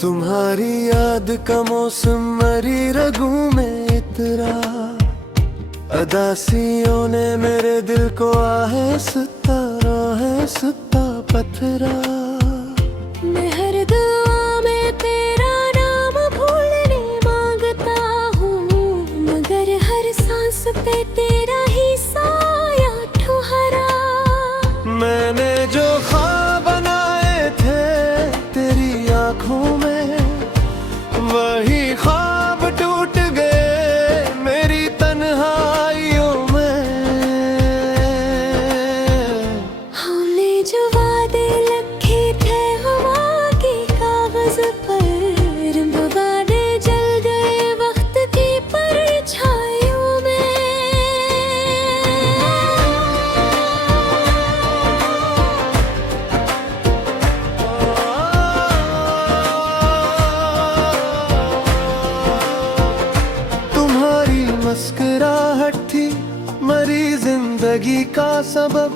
तुम्हारी याद का मौसम मरी रगों में इतरा, अदासियों ने मेरे दिल को आहिस्ता आहिस्ता पथरा। मैं हर दुआ में तेरा नाम भूलने मांगता हूँ, मगर हर सांस पे तेरा ही साया ठुहरा। मैंने जो ख्वाब बनाए थे तेरी आँखों में, वही ख्वाब टूट गए मेरी तन्हाइयों में। हमने जो वादे लिखे थे हवा के कागज पर, वादे जल गए वक्त की परछाइयों में। तुम्हारी मुस्कुराहट थी मरी जिंदगी का सबब,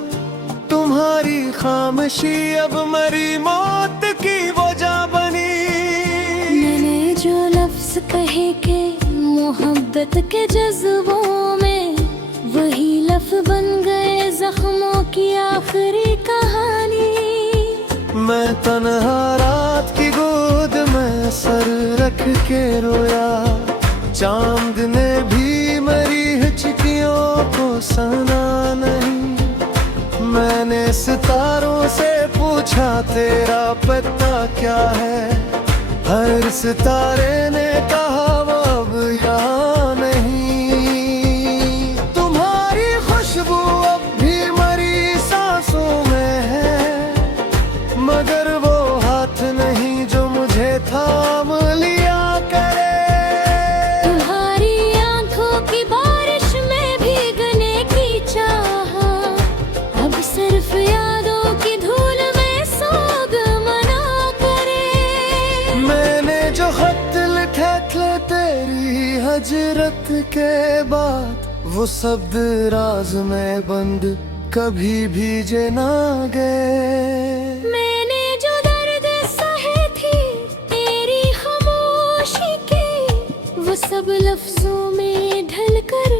तुम्हारी खामोशी अब मरी मौत की वजह बनी। मैंने जो लफ्ज कहे के मोहब्बत के जज्बों में, वही लफ्ज बन गए जख्मों की आखिरी कहानी। मैं तन्हा रात की गोद में सर रख के रोया, चांद ने भी मरी हिचकियों को सना नहीं। मैंने सितारों से पूछा तेरा पता क्या है, हर सितारे ने कहा वो अब यहाँ नहीं। तुम्हारी खुशबू अब भी मरी सांसों में है, मगर वो हाथ नहीं जो मुझे थाम लिया करे। तुम्हारी आंखों की बारिश में भीगने की चाह, अब सिर्फ यादों की धूल में सोग मना करे। मैंने जो खत लिखे थे तेरी हजरत के बाद, वो शब्द राज में बंद कभी भीजे ना गए। मैंने जो दर्द सहे थी तेरी खामोशी के, वो सब लफ्जों में ढल कर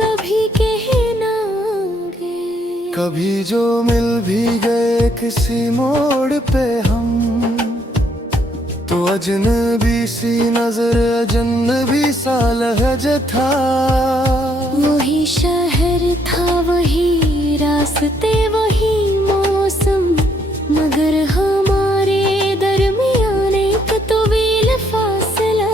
कभी कहे ना गए। कभी जो मिल भी गए किसी मोड़ पे हम, तो अजनबी सी नजर अजनबी सा लहज था। वही शहर था वही रास्ते वही मौसम, मगर हमारे दरमियान एक तवील फासला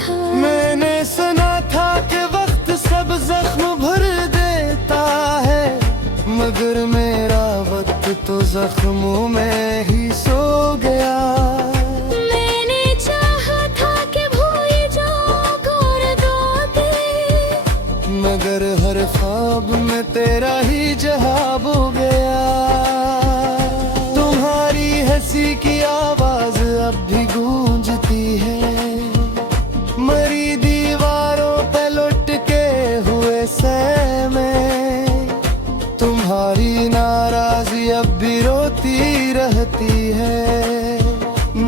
था। मैंने सुना था कि वक्त सब जख्म भर देता है, मगर मेरा वक्त तो जख्मों में ही सो गया। मैंने चाहा था कि भूल जाओ गौर दे, मगर हर ख्वाब में तेरा ही जवाब हो गया। तुम्हारी हंसी की आवाज अब भी गूंजती है, मरी दीवारों पे लुट के हुए सह में। तुम्हारी नाराजी अब भी रोती रहती है,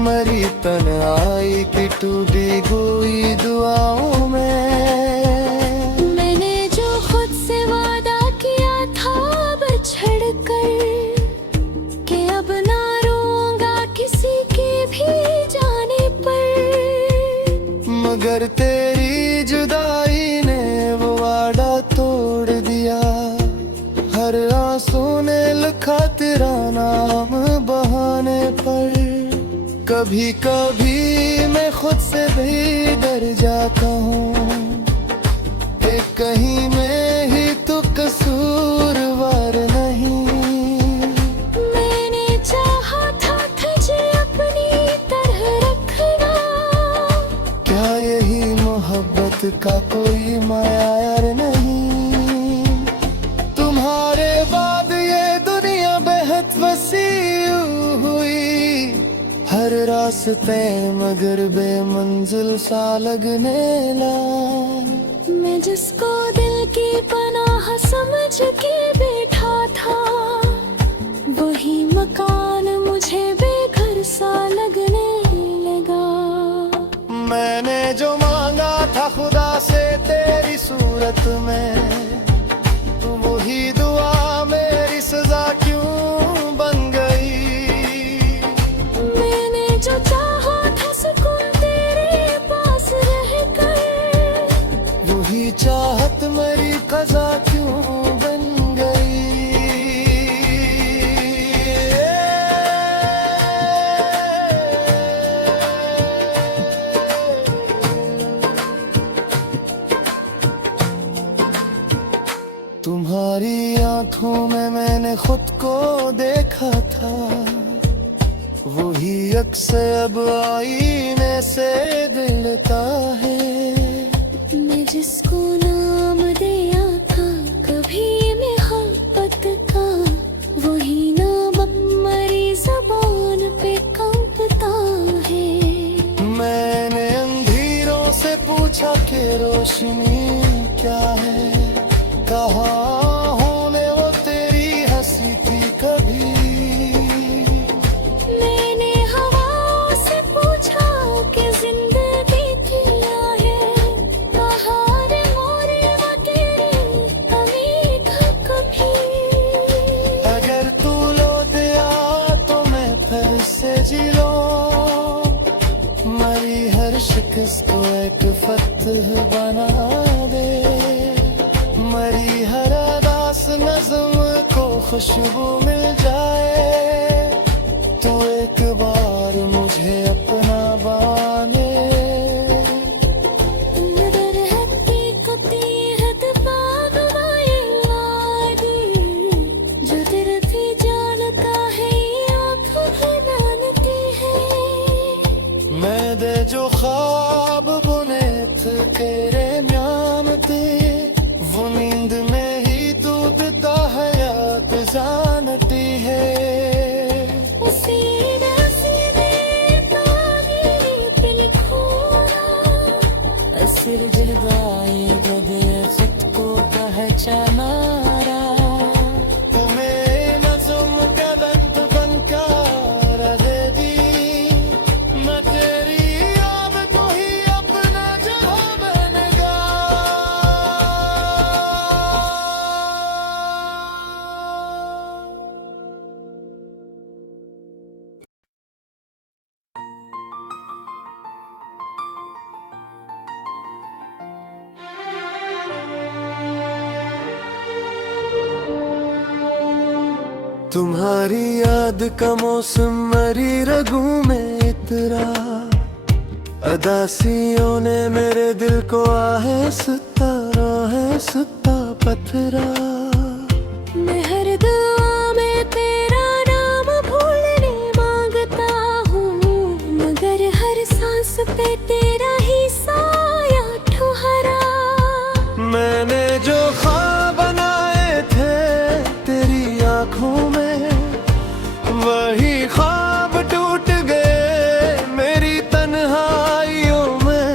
मरी तन्हाई की टूटी हुई दुआओं में। मैंने जो खुद से वादा किया था बिछड़ कर, कि अब ना रोऊंगा किसी के भी जाने पर, मगर तेरी जुदाई ने वो वादा तोड़ दिया। हर आंसू ने लिखा तेरा नाम बहाने पर। कभी कभी मैं खुद से भी डर जाता हूँ कि कहीं मैं ही तो कसूरवार नहीं। मैंने चाहा था तुझे अपनी तरह रखना, क्या यही मोहब्बत का कोई मायार नहीं। तुम्हारे बाद ये दुनिया बेहद वसी हुई, हर रास्ते मगर बेमंजिल सा लगने लगा। मैं जिसको दिल की पनाह समझ के बैठा था, वही मकान मुझे बेघर सा लगने लगा। सूरत में। वही दुआ मेरी सजा क्यों बन गई। मैंने जो चाहा था सुकून तेरे पास रहकर, वही चाहत मेरी कज़ा क्यों बन गई। तुम्हारी आंखों में मैंने खुद को देखा था, वही अक्स अब आईने से दिलता है। मैं जिसको नाम दिया था कभी मोहब्बत का, वही नाम अब मेरी ज़बान पे कंपता है। मैंने अंधेरों से पूछा कि रोशनी क्या है, कहाँ होने वो तेरी हंसी थी कभी। मैंने हवा से पूछा कि जिंदगी क्या है, कहा रे मोरे वो तेरी कमी था कभी। अगर तू लो दिया तो मैं फिर से जी लो, मरी हर शिकस्त को एक फतह बना दे। मरी हर अदास नज़्म को खुशबू मिल जाए, तो एक बार मुझे अपना बाने। नज़र हकीकती हद बागवाए वादी, जो तेरा थी जानता है आँखों भी जानती है। मैं दे जो ख्वाब बुने थे तेरे नाम ते, वो नींद में ही तू बिता हयात जानती है। उसी नसीबे तामीरी पे लिखोना, असर जहदाए बदे खुद को पहचाना। तुम्हें नज़्म का दर्द बनकर रहेगी, मैं तेरी याद को ही अपना जहां बनगा। तुम्हारी याद का मौसम मरी रगों में इतरा, अदासियों ने मेरे दिल को आहिस्ता आहिस्ता पथरा। मैं हर दुआ में तेरा नाम भूलने मांगता हूँ, मगर हर सांस पे तेरा ही साया ठुहरा। मैंने जो ख्वाब बनाए थे तेरी आंखों में, वही ख्वाब टूट गए मेरी तन्हाइयों में।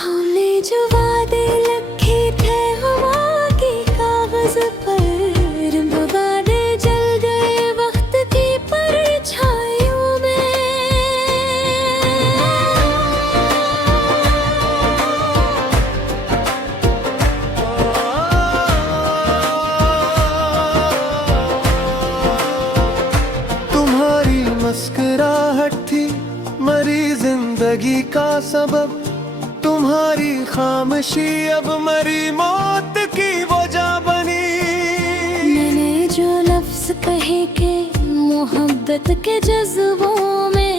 हमने जो वादे रखे थे हवा के कागज पर, वो वादे जल गए वक्त की परछाइयों में। तुम्हारी मुस्कुराहट थी मरी जिंदगी का सबब, तुम्हारी खामोशी अब मरी मौत की वजह बनी। मैंने जो लफ्ज कहे के मोहब्बत के जज्बों में,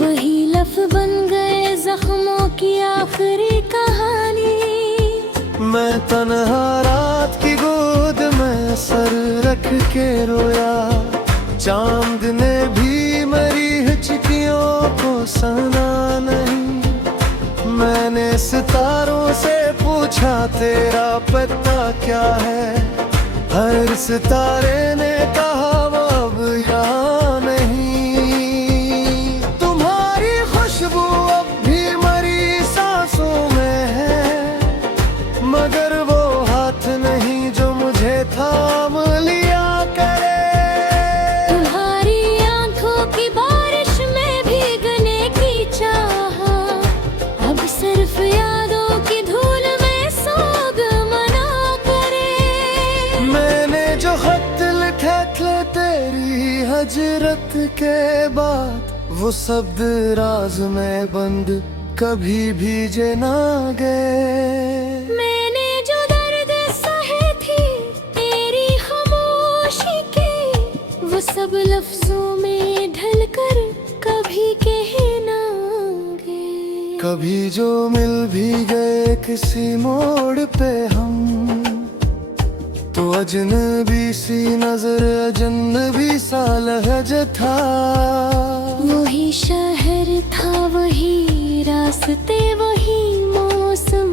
वही लफ्ज बन गए जख्मों की आखिरी कहानी। मैं तन्हा रात की गोद में सर रख के रोया, चांद ने भी मेरी हिचकियों को सना नहीं। मैंने सितारों से पूछा तेरा पता क्या है, हर सितारे ने कहा वो अब यहाँ नहीं। तुम्हारी खुशबू अब भी मरी सांसों में है, मगर वो हाथ नहीं जो मुझे थाम लिया करे। तुम्हारी आंखों की बारिश में भीगने की चाह, अब सिर्फ यादों हजरत के बाद वो शब्द राज में बंद कभी भीजे ना गए। मैंने जो दर्द सहे थी तेरी खामोशी के, वो सब लफ्जों में ढल कर कभी कह ना गए। कभी जो मिल भी गए किसी मोड़ पे हम, तो अजनबी सी नजर अजनबी सा लहजा था। वही शहर था, वही रास्ते, वही मौसम,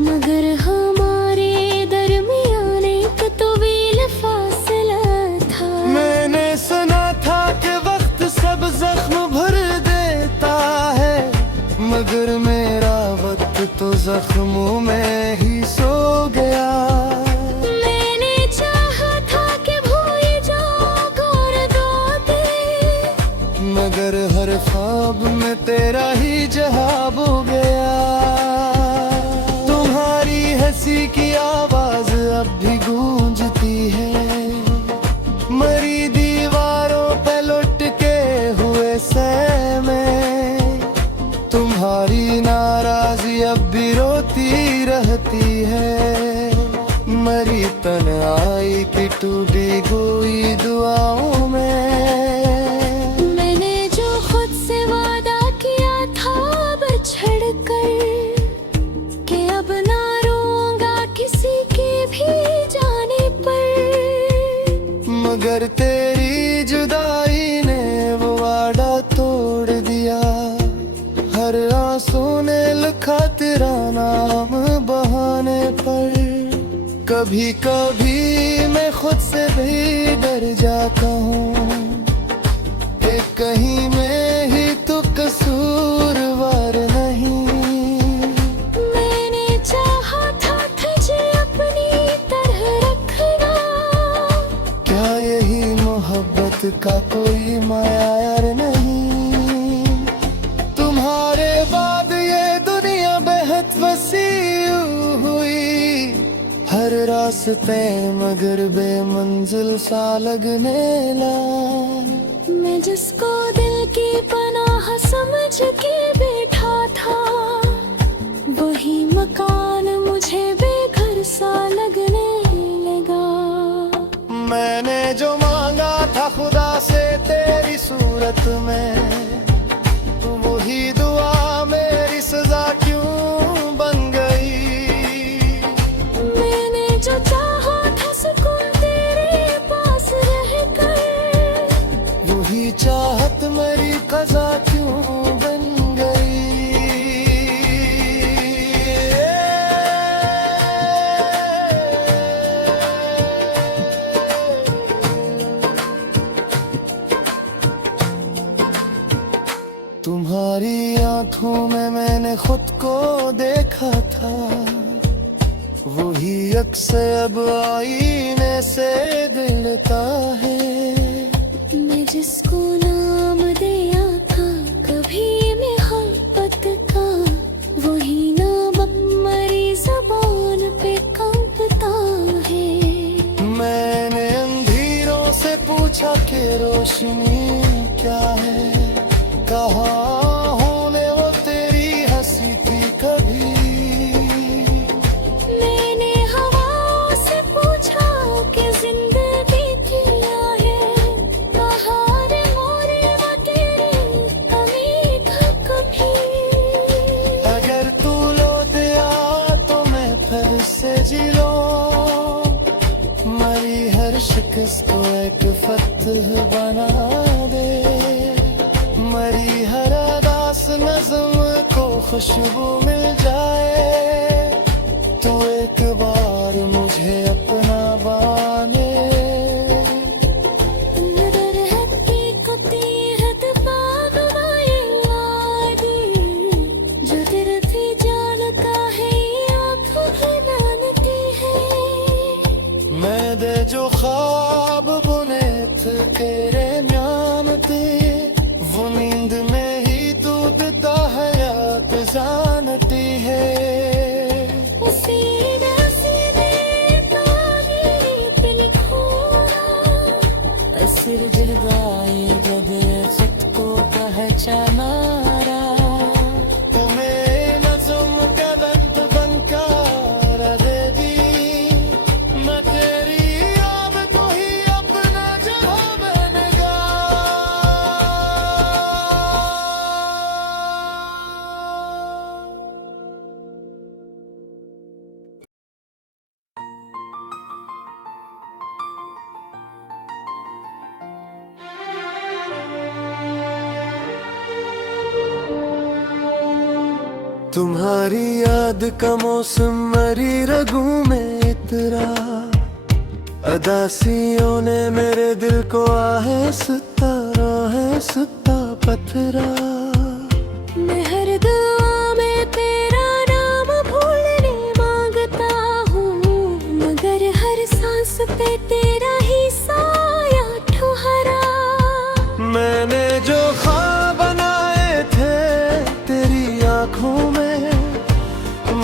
मगर हमारे दरमियान एक तवील फासला था। मैंने सुना था कि वक्त सब जख्म भर देता है, मगर मेरा वक्त तो जख्मों में ही सो गया। मगर हर ख्वाब में तेरा ही जवाब हो गया। तुम्हारी हंसी की आवाज अब भी गूंजती है, मरी दीवारों पे लुट के हुए सह में। तुम्हारी नाराजी अब भी रोती रहती है, मरी तन्हाई की टूटी हुई दुआओं में। मगर तेरी जुदाई ने वो वादा तोड़ दिया, हर आंसू ने लिखा तेरा नाम बहाने पर। कभी कभी मैं खुद से भी डर जाता हूँ कि कहीं मैं ही तो कसूरवार नहीं। मैंने चाहा था तुझे अपनी तरह रखना, क्या यही मोहब्बत का कोई मायार नहीं। तुम्हारे बाद ये दुनिया बेहद वसी हुई, हर रास्ते मगर बेमंजिल सा लगने लगा। मैं जिसको दिल की पनाह समझ के बैठा था, वही मकान मुझे बेघर सा लगने लगा। मैंने जो मांगा था खुदा से तेरी सूरत में, वही दुआ मेरी सजा क्यों बन गई। मैंने जो चाहा था सुकून तेरे पास रहकर, वही चाहत मेरी कज़ा क्यों बन गई। तुम्हारी आंखों में मैंने खुद को देखा था, वही अक्स अब आईने से दिलता है। मैं जिसको नाम दिया था कभी मोहब्बत का, वही नाम अब मरी ज़बान पे कांपता है। मैंने अंधेरों से पूछा कि रोशनी क्या है, कहाँ होने वो तेरी हंसी थी कभी। मैंने हवाओं से पूछा कि जिंदगी क्या है, बाहर मोरे वो तेरी कमी था कभी। अगर तू लौट आ तो मैं फिर से जी लूं, मरी हर शिकस्त को एक फतह बना दे, मरी हर अदास नज़्म को खुशबू मिल जाए, तो एक बार मुझे अपना बाने। नदर हकीकती हद बागवाए वादी, जो तेरे थी जानता है आँखों की मानती है। मैं दे जो ख्वाब बुने थे तेरे नाम थे, वो नींद में ही तू बिता हयात जानती है। सीने पानी पे लिखूंगा, असर जगाए तुम्हारी याद का मौसम मरी रगों में इतरा, अदासियों ने मेरे दिल को आहिस्ता आहिस्ता पथरा। मैं हर दुआ में तेरा नाम भूलने मांगता हूँ, मगर हर सांस पे तेरा ही साया ठुहरा। मैंने जो ख्वाब बनाए थे तेरी आंखों में,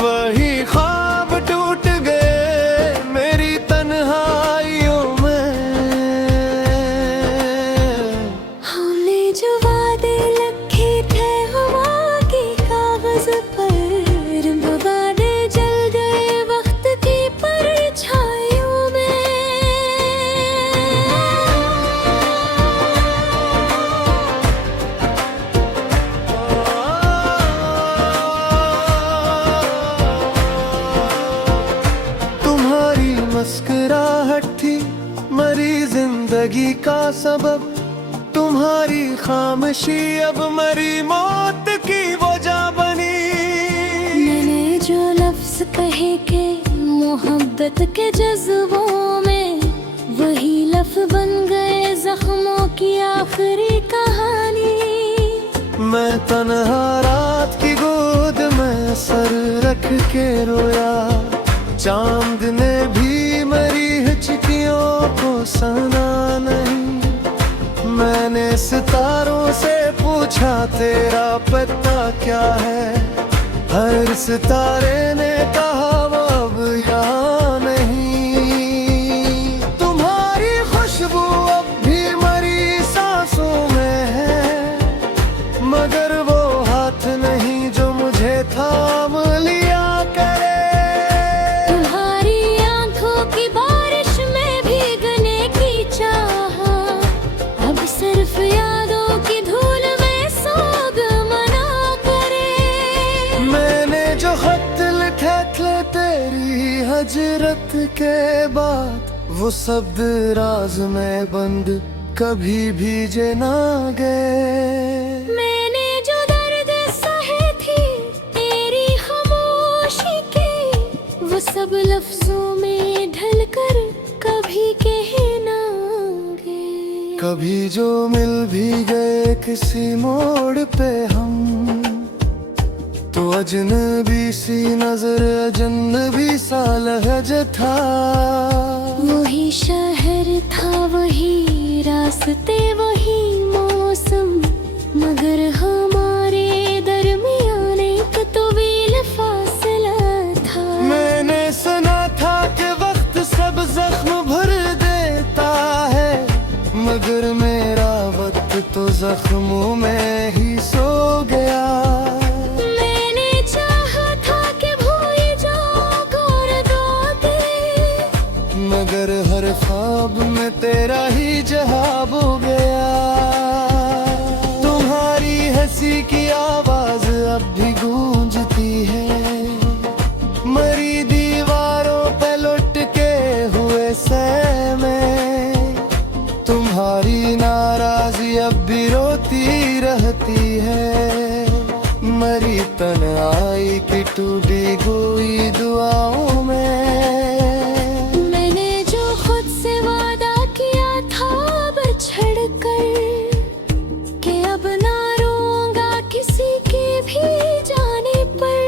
वही ख्वाब टूट गए मेरी तन्हाइयों में। हमने जो वादे लिखे थे हवा के कागज पर, वो वादे जल गए वक्त की परछाइयों में। तुम्हारी मुस्कुराहट थी मरी जिंदगी का सबब, तुम्हारी खामोशी अब मरी मौत की वजह बनी। मैंने जो लफ्ज कहे के मोहब्बत के जज्बों में, वही लफ्ज बन गए जख्मों की आखिरी कहानी। मैं तन्हा रात की गोद में सर रख के रोया, चांद ने भी मेरी हिचकियों को सुना नहीं। मैंने सितारों से पूछा तेरा पता क्या है, हर सितारे ने कहा वो अब यहाँ नहीं। तुम्हारी खुशबू अब भी मरी सांसों में है, मगर वो हाथ नहीं जो मुझे थाम लिया करे। तुम्हारी आंखों की बारिश में भीगने की चाह, अब सिर्फ यादों की धूल में सोग मना करे। मैंने जो खत लिखे थे तेरी हजरत के बाद, वो शब्द राज में बंद कभी भीजे ना गए। मैंने जो दर्द सहे थी तेरी खामोशी के, वो सब लफ्जों में ढल कर कभी कहे ना गए। कभी जो मिल भी गए किसी मोड़ पे हम, तो अजनबी सी नजर अजनबी सा लहज था। वही शहर था वही रास्ते वही मौसम, मगर हमारे दरमियान एक तवील फासला था। मैंने सुना था कि वक्त सब जख्म भर देता है, मगर मेरा वक्त तो जख्मों में ही सो गया। मैंने चाहा था कि भूल जाऊं और दो दिन, मगर हर ख्वाब में तेरा ही जवाब हो गया। तुम्हारी हंसी की आवाज अब भी गूंजती है, मरी दीवारों पे लुट के हुए सह में। तुम्हारी नाराजी अब भी रोती रहती है, मरी तन्हाई की टूटी हुई दुआओं में। मैंने जो खुद से वादा किया था बिछड़ कर, कि अब ना रोऊंगा किसी के भी जाने पर,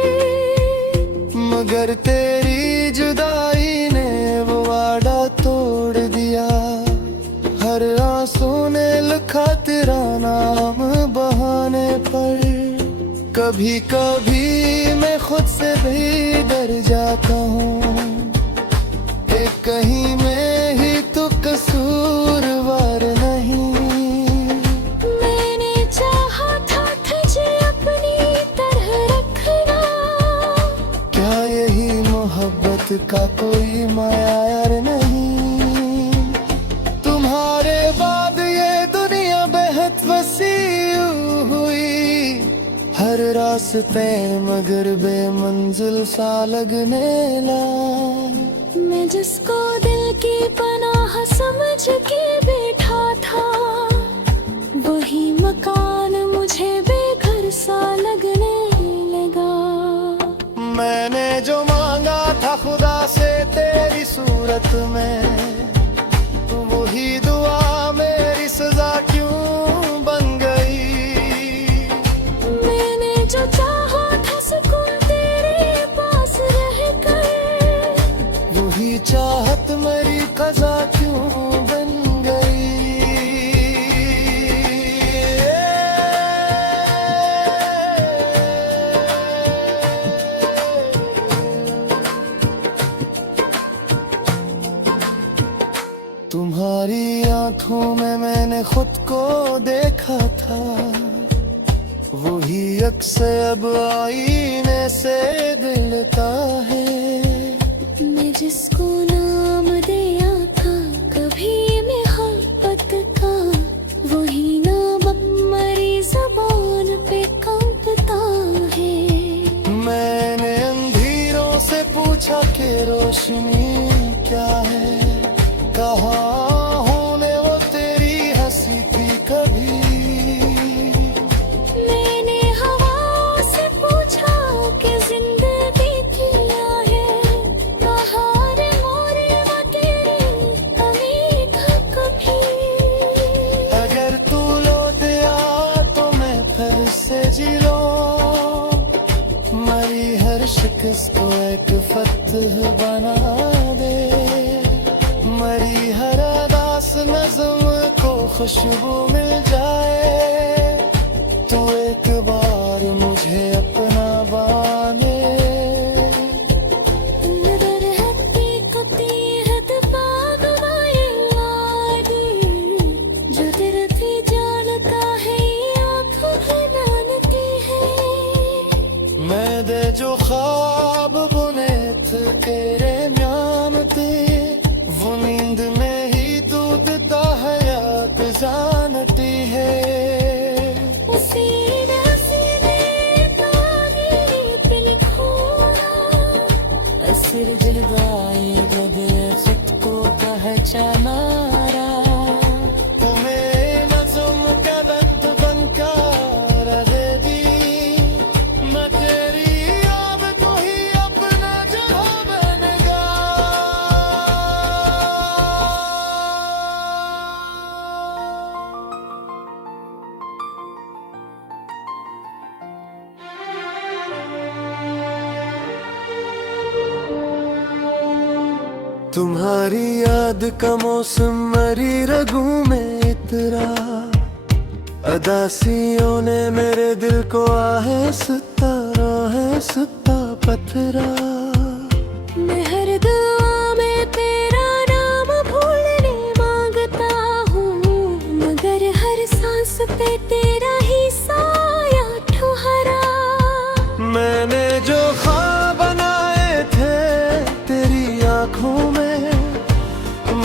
मगर तेरी जुदाई ने वो वादा तोड़ दिया। हर आंसू ने लिखा तेरा नाम बहाने पर। कभी कभी मैं खुद से भी डर जाता हूँ कि कहीं मैं ही तो कसूरवार नहीं। मैंने चाहा था तुझे अपनी तरह रखना, क्या यही मोहब्बत का कोई मायार नहीं। तुम्हारे बाद ये दुनिया बेहद वसी हुई, हर रास्ते मगर बेमंजिल सा लगने लगा। मैं जिसको दिल की पनाह समझ के बैठा था, वही मकान मुझे बेघर सा लगने लगा। मैंने जो मांगा था खुदा से तेरी सूरत में, वही दुआ मेरी सजा क्यों बन गई। मैंने जो चाहा था सुकून तेरे पास रहकर, वही चाहत मेरी कज़ा क्यों बन गई। तुम्हारी आंखों में मैंने खुद को देखा था, वही अक्स अब आईने से दिलता है। मैं जिसको नाम दिया था कभी मोहब्बत का, वही नाम अब मेरी ज़बान पे कांपता है। मैंने अंधेरों से पूछा कि रोशनी क्या है, कहा होने वो तेरी हंसी थी कभी। मैंने हवा से पूछा कि जिंदगी क्या है, कहा रे मोरे वो तेरी कमी था कभी। अगर तू लो दिया तो मैं फिर से जी लो, मरी हर शिकस्त को एक फतह बना दे। मरी हर अदास नज़्म को खुशबू मिल जाए, तो एक बार मुझे अपना बाने। नज़र हकीकती हद पागवाए वादी, जो तेरा थी जानता है आँखों है जानती है। मैंने जो ख्वाब बुने थे तेरे म्यान थे, वो नींद में ही टूटता है याद जानती है। सीने सीने पानी पे लिखोना, असर जदाए गदे खुद को पहचाना रहा। तुम्हें नज़्म का दर्द बनकर दे दी, मैं तेरी याद को ही अपना जहां बन गया। तुम्हारी याद का मौसम मरी रगों में इतरा, अदासियों ने मेरे दिल को आहिस्ता आहिस्ता पथरा। मैं हर दुआ में तेरा नाम भूलने मांगता हूँ, मगर हर सांस पे तेरा ही साया ठुहरा। मैंने जो ख्वाब बनाए थे तेरी आंखों में,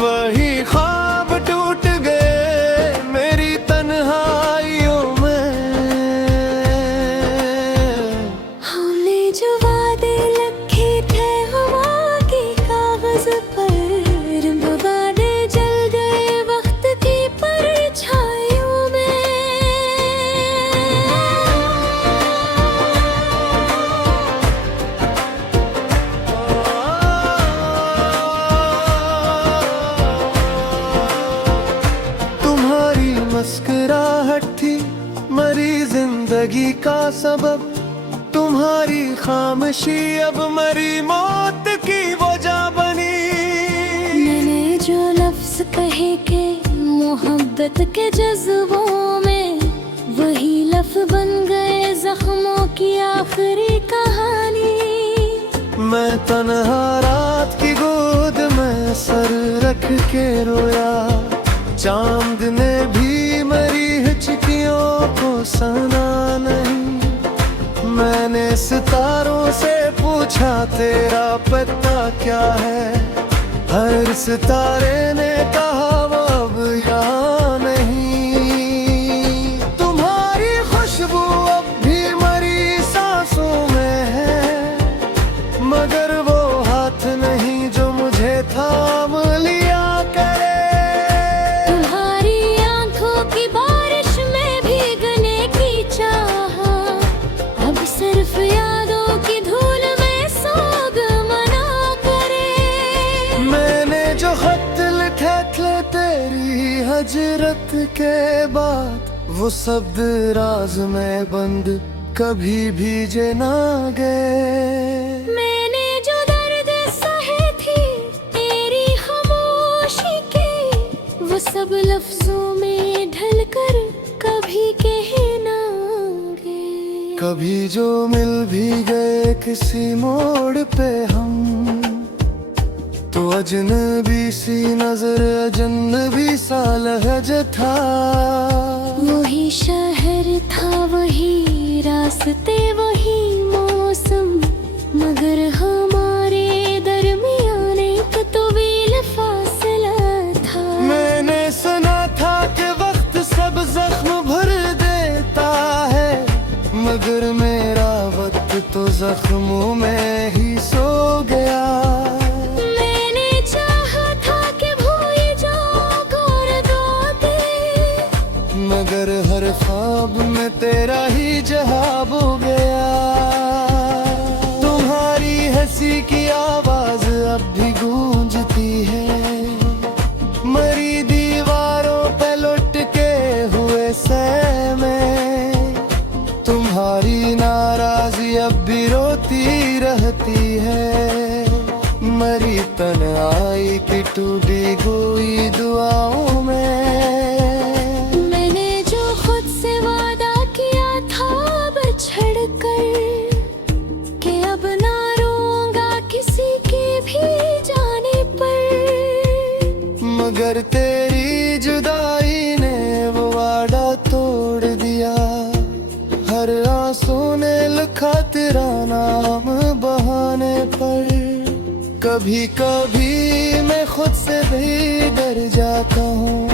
वही ख्वाब टूट गए मेरी तन्हाइयों में। हमने जो वादे लिखे थे हवा के कागज पर, वो वादे जल गए वक्त की परछाइयों में। तुम्हारी मुस्कुराहट थी मरी जिंदगी का सबब, तुम्हारी खामोशी अब मरी मौत की वजह बनी। मैंने जो लफ्ज कहे के मोहब्बत के जज्बों में, वही लफ्ज बन गए जख्मों की आखिरी कहानी। मैं तन्हा रात की गोद में सर रख के रोया, चांद ने भी मेरी हिचकियों को सना नहीं। मैंने सितारों से पूछा तेरा पता क्या है, हर सितारे ने कहा वो अब यहाँ नहीं। तुम्हारी खुशबू अब भी मरी सांसों में है, मगर वो हाथ नहीं जो मुझे थाम लिया करे। तुम्हारी आंखों की बारिश में भीगने की चाह, अब सिर्फ यादों की धूल में हजरत के बाद वो शब्द राज में बंद कभी भीजे ना गए। मैंने जो दर्द सहे थी तेरी खामोशी के, वो सब लफ्जों में ढल कर कभी कह ना गए। कभी जो मिल भी गए किसी मोड़ पे हम, तो अजनबी सी नजर अजनबी सा लहजा था। वही शहर था, वही रास्ते, वही मौसम, मगर हमारे दरमियान एक तवील फासला था। मैंने सुना था कि वक्त सब जख्म भर देता है, मगर मेरा वक्त तो जख्मों में ही सो गया। मगर हर ख्वाब में तेरा ही जवाब हो गया। तुम्हारी हंसी की आवाज अब भी गूंजती है, मरी दीवारों पे लुट के हुए सह में। तुम्हारी नाराजी अब भी रोती रहती है, मरी तन्हाई की टूटी हुई दुआओं में। मगर तेरी जुदाई ने वो वादा तोड़ दिया, हर आंसू ने लिखा तेरा नाम बहाने पर। कभी कभी मैं खुद से भी डर जाता हूँ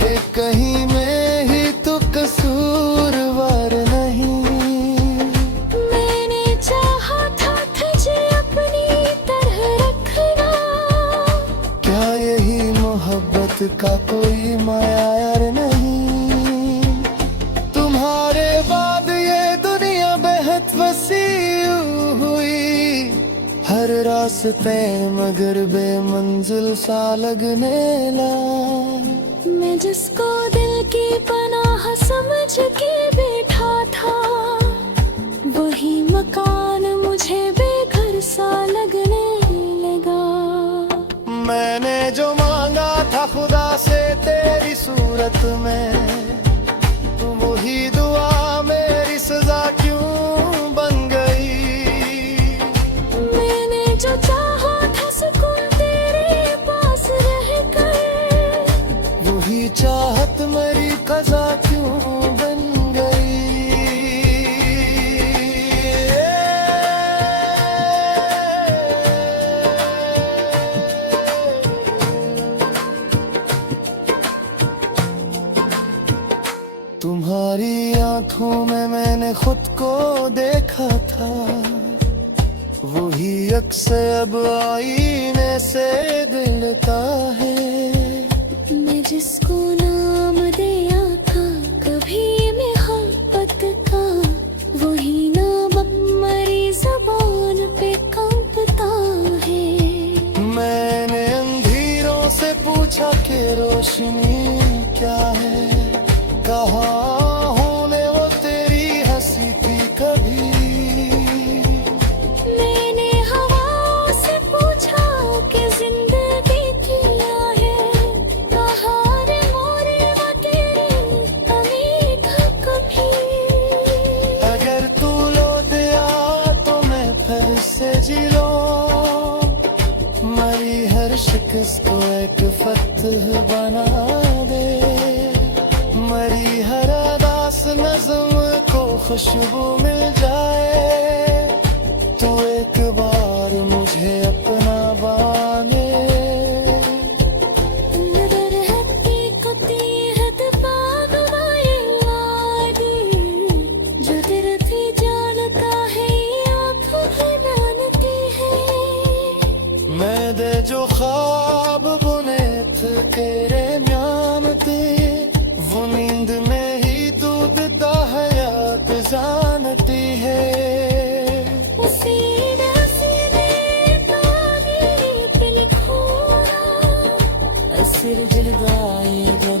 कि कहीं मैं ही तो कसूरवार नहीं। मैंने चाहा था तुझे अपनी तरह रखना, क्या यही मोहब्बत का कोई मायार नहीं। तुम्हारे बाद ये दुनिया बेहद वसी हुई, हर रास्ते मगर बेमंजिल सा लगने लगा। मैं जिसको दिल की पनाह समझ के बैठा था, वही मकान मुझे बेघर सा लगने लगा। मैंने जो मांगा था खुदा से तेरी सूरत में, वही दुआ मेरी सजा क्यों बन गई। मैंने जो चाहा था सुकून तेरे पास रहकर, वही चाहत मेरी कज़ा क्यों बन गई। तुम्हारी आंखों में मैंने खुद को देखा था, वही अक्स अब आईने से दिलता है। मैं जिसको नाम दिया था कभी मोहब्बत का, वही नाम अब मेरी ज़बान पे कंपता है। मैंने अंधेरों से पूछा कि रोशनी क्या है, कहाँ होने वो तेरी हंसी थी कभी। मैंने हवाओं से पूछा कि जिंदगी क्या है, कहा रे मोरे वो तेरी कमी था कभी। अगर तू लौट आ तो मैं फिर से जी लूं, मरी हर शिकस्त को एक फतह बना दे, मरी हर अदास नज़्म को खुशबू मिल जाए। तो एक बार मुझे अपना बाने। नजर हकीकती हद पागवाए वादी, जो तेरे थी जानता है आँखों भी जानती है। मैं दे जो ख्वाब बुने थे तेरे नाम थे, वो नींद में ही डूबता है याद जानती है। सीने पानी पे लिखूंगा, फिर जगाएगा।